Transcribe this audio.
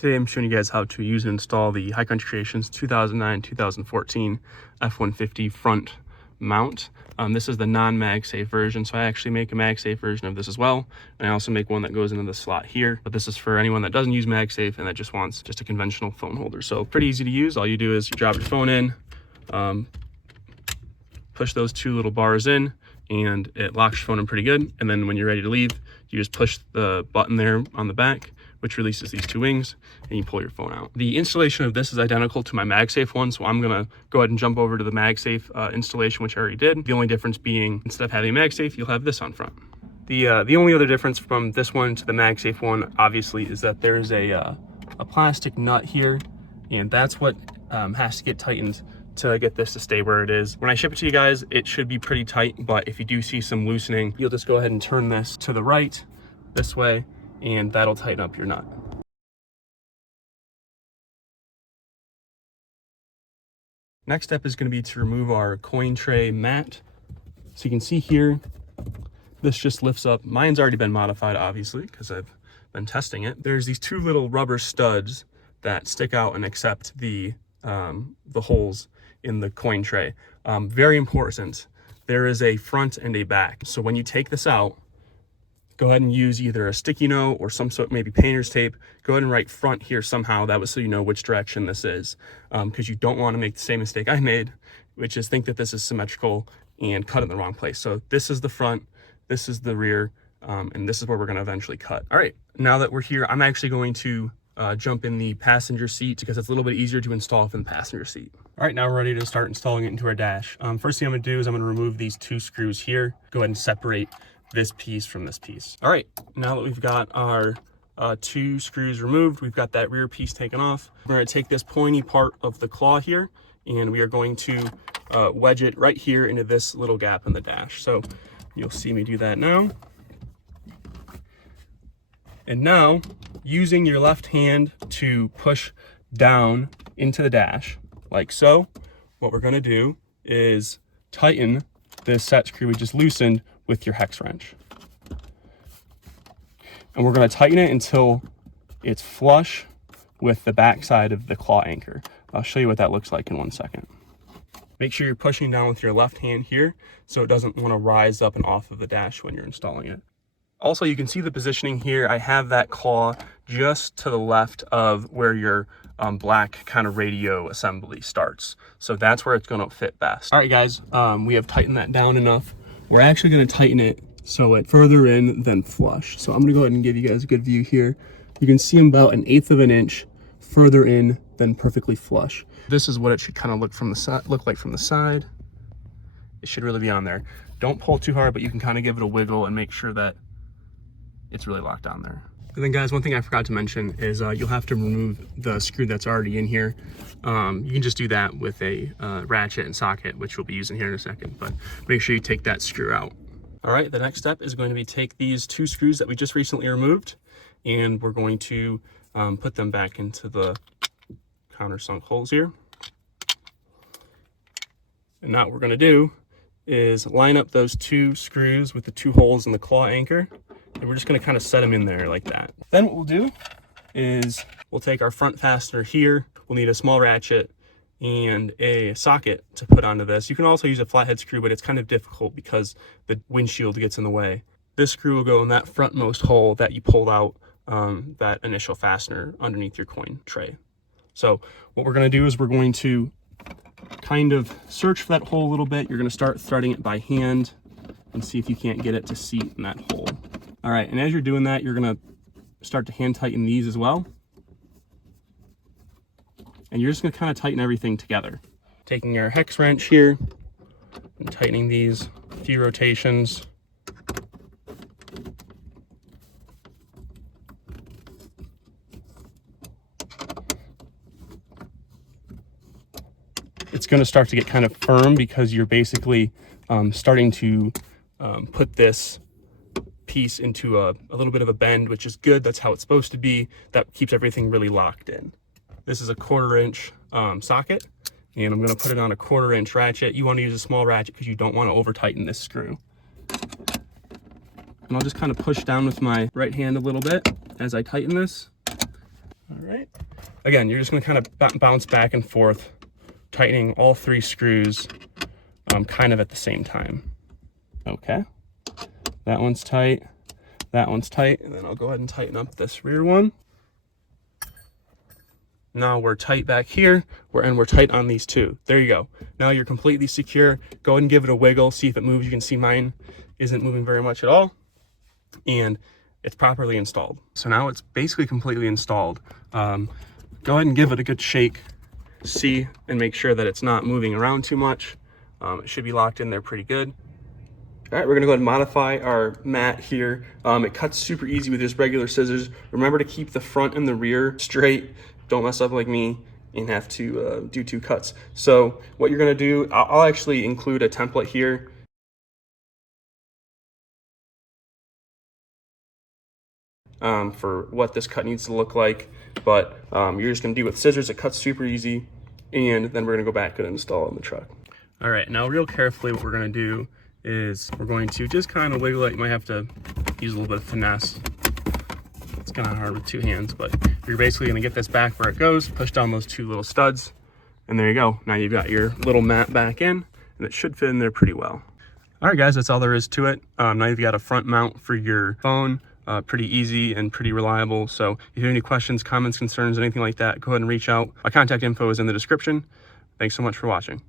Today I'm showing you guys how to use and install the High Country Creations 2009-2014 F-150 front mount. This is the non-MagSafe version, so I actually make a MagSafe version of this as well. And I also make one that goes into the slot here, but this is for anyone that doesn't use MagSafe and that just wants just a conventional phone holder. So pretty easy to use. All you do is you drop your phone in, push those two little bars in, and it locks your phone in pretty good. And then when you're ready to leave, you just push the button there on the back, which releases these two wings, and you pull your phone out. The installation of this is identical to my MagSafe one, so I'm gonna go ahead and jump over to the MagSafe installation, which I already did. The only difference being, instead of having MagSafe, you'll have this on front. The only other difference from this one to the MagSafe one, obviously, is that there's a plastic nut here, and that's what has to get tightened to get this to stay where it is. When I ship it to you guys, it should be pretty tight, but if you do see some loosening, you'll just go ahead and turn this to the right, this way, and that'll tighten up your nut. Next step is going to be to remove our coin tray mat. So you can see here, this just lifts up. Mine's already been modified, obviously, because I've been testing it. There's these two little rubber studs that stick out and accept the holes in the coin tray. Very important. There is a front and a back. So when you take this out, go ahead and use either a sticky note or some sort, maybe painter's tape. Go ahead and write front here somehow. That was so you know which direction this is, because you don't want to make the same mistake I made, which is think that this is symmetrical and cut in the wrong place. So this is the front, this is the rear, and this is where we're going to eventually cut. All right, now that we're here, I'm actually going to jump in the passenger seat because it's a little bit easier to install from the passenger seat. All right, now we're ready to start installing it into our dash. First thing I'm going to do is I'm going to remove these two screws here. Go ahead and separate this piece from this piece. All right, now that we've got our two screws removed, we've got that rear piece taken off. We're going to take this pointy part of the claw here, and we are going to wedge it right here into this little gap in the dash. So you'll see me do that now. And now, using your left hand to push down into the dash, like so, what we're going to do is tighten this set screw we just loosened with your hex wrench. And we're going to tighten it until it's flush with the back side of the claw anchor. I'll show you what that looks like in 1 second. Make sure you're pushing down with your left hand here so it doesn't want to rise up and off of the dash when you're installing it. Also, you can see the positioning here. I have that claw just to the left of where your black kind of radio assembly starts. So that's where it's going to fit best. All right, guys, we have tightened that down enough. We're actually going to tighten it so it further in than flush. So I'm going to go ahead and give you guys a good view here. You can see I'm about 1/8 of an inch further in than perfectly flush. This is what it should kind of look like from the side. It should really be on there. Don't pull too hard, but you can kind of give it a wiggle and make sure that it's really locked on there. And then guys, one thing I forgot to mention is you'll have to remove the screw that's already in here. You can just do that with a ratchet and socket, which we'll be using here in a second, but make sure you take that screw out. All right, the next step is going to be take these two screws that we just recently removed, and we're going to put them back into the countersunk holes here. And now what we're gonna do is line up those two screws with the two holes in the claw anchor, and we're just going to kind of set them in there like that. Then what we'll do is we'll take our front fastener here. We'll need a small ratchet and a socket to put onto this. You can also use a flathead screw, but it's kind of difficult because the windshield gets in the way. This screw will go in that frontmost hole that you pulled out that initial fastener underneath your coin tray. So what we're going to do is we're going to kind of search for that hole a little bit. You're going to start threading it by hand and see if you can't get it to seat in that hole. All right, and as you're doing that, you're gonna start to hand tighten these as well. And you're just gonna kind of tighten everything together. Taking your hex wrench here and tightening these a few rotations. It's gonna start to get kind of firm because you're basically starting to put this piece into a little bit of a bend, which is good. That's how it's supposed to be. That keeps everything really locked in. This is a 1/4 inch socket, and I'm going to put it on a 1/4 inch ratchet. You want to use a small ratchet because you don't want to over tighten this screw. And I'll just kind of push down with my right hand a little bit as I tighten this. All right. Again, you're just gonna kind of bounce back and forth, tightening all 3 screws kind of at the same time. Okay. That one's tight. That one's tight. And then I'll go ahead and tighten up this rear one. Now we're tight back here, and we're tight on these 2. There you go. Now you're completely secure. Go ahead and give it a wiggle, see if it moves. You can see mine isn't moving very much at all, and it's properly installed. So now it's basically completely installed. Go ahead and give it a good shake, see and make sure that it's not moving around too much. It should be locked in there pretty good. All right, we're gonna go ahead and modify our mat here. It cuts super easy with just regular scissors. Remember to keep the front and the rear straight. Don't mess up like me and have to do 2 cuts. So what you're gonna do, I'll actually include a template here. For what this cut needs to look like, but you're just gonna do with scissors. It cuts super easy, and then we're gonna go back and install it in the truck. All right, now real carefully what we're gonna do is we're going to just kind of wiggle it. You might have to use a little bit of finesse. It's kind of hard with 2 hands, but you're basically gonna get this back where it goes, push down those 2 little studs, and there you go. Now you've got your little mat back in, and it should fit in there pretty well. All right, guys, that's all there is to it. Now you've got a front mount for your phone. Pretty easy and pretty reliable. So if you have any questions, comments, concerns, anything like that, go ahead and reach out. My contact info is in the description. Thanks so much for watching.